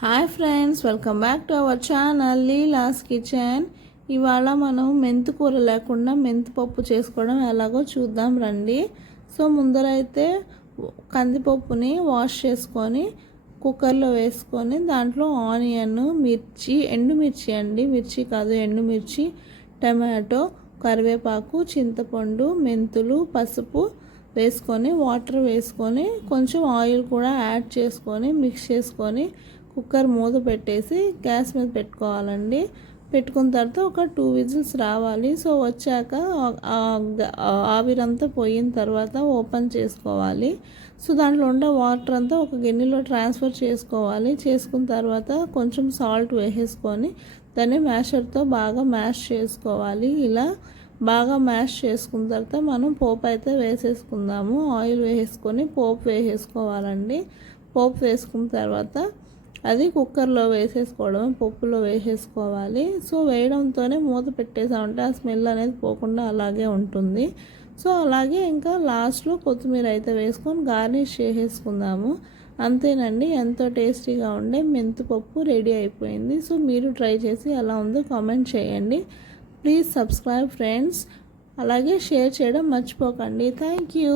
Hi friends, welcome back to our channel Leela's kitchen. ఇవాళ మనం మెంతి కూర లేకుండా మెంతి పప్పు చేసుకోవడం ఎలాగో చూద్దాం రండి. సో ముందరైతే కందిపప్పుని వాష్ చేసుకొని కుక్కర్లో వేసుకొని దాంట్లో ఆనియన్, మిర్చి, ఎండుమిర్చి అండి, మిర్చి కాదు ఎండుమిర్చి, టమాటో, కరివేపాకు, చింతపండు, మెంతులు, పసుపు వేసుకొని వాటర్ వేసుకొని కొంచెం ఆయిల్ కూడా యాడ్ చేసుకొని మిక్స్ చేసుకొని కుక్కర్ మూత పెట్టేసి గ్యాస్ మీద పెట్టుకోవాలండి. పెట్టుకున్న తర్వాత ఒక 2 విజిల్స్ రావాలి. సో వచ్చాక ఆవిరంతా పోయిన తర్వాత ఓపెన్ చేసుకోవాలి. సో దాంట్లో ఉండే వాటర్ అంతా ఒక గిన్నెలో ట్రాన్స్ఫర్ చేసుకోవాలి. చేసుకున్న తర్వాత కొంచెం సాల్ట్ వేసేసుకొని దాన్ని మ్యాషర్తో బాగా మ్యాష్ చేసుకోవాలి. ఇలా బాగా మ్యాష్ చేసుకున్న తర్వాత మనం పోపు అయితే వేసేసుకుందాము. ఆయిల్ వేసేసుకొని పోపు వేసేసుకోవాలండి. పోపు వేసుకున్న తర్వాత అది కుక్కర్లో వేసేసుకోవడం, పప్పులో వేసేసుకోవాలి. సో వేయడంతోనే మూత పెట్టేసామంటే ఆ స్మెల్ అనేది పోకుండా అలాగే ఉంటుంది. సో అలాగే ఇంకా లాస్ట్లో కొత్తిమీర అయితే వేసుకొని గార్నిష్ చేసేసుకుందాము. అంతేనండి, ఎంతో టేస్టీగా ఉండే మెంతిపప్పు రెడీ అయిపోయింది. సో మీరు ట్రై చేసి ఎలా ఉందో కామెంట్ చేయండి. Please subscribe friends. అలాగే షేర్ చేయడం మర్చిపోకండి. Thank you.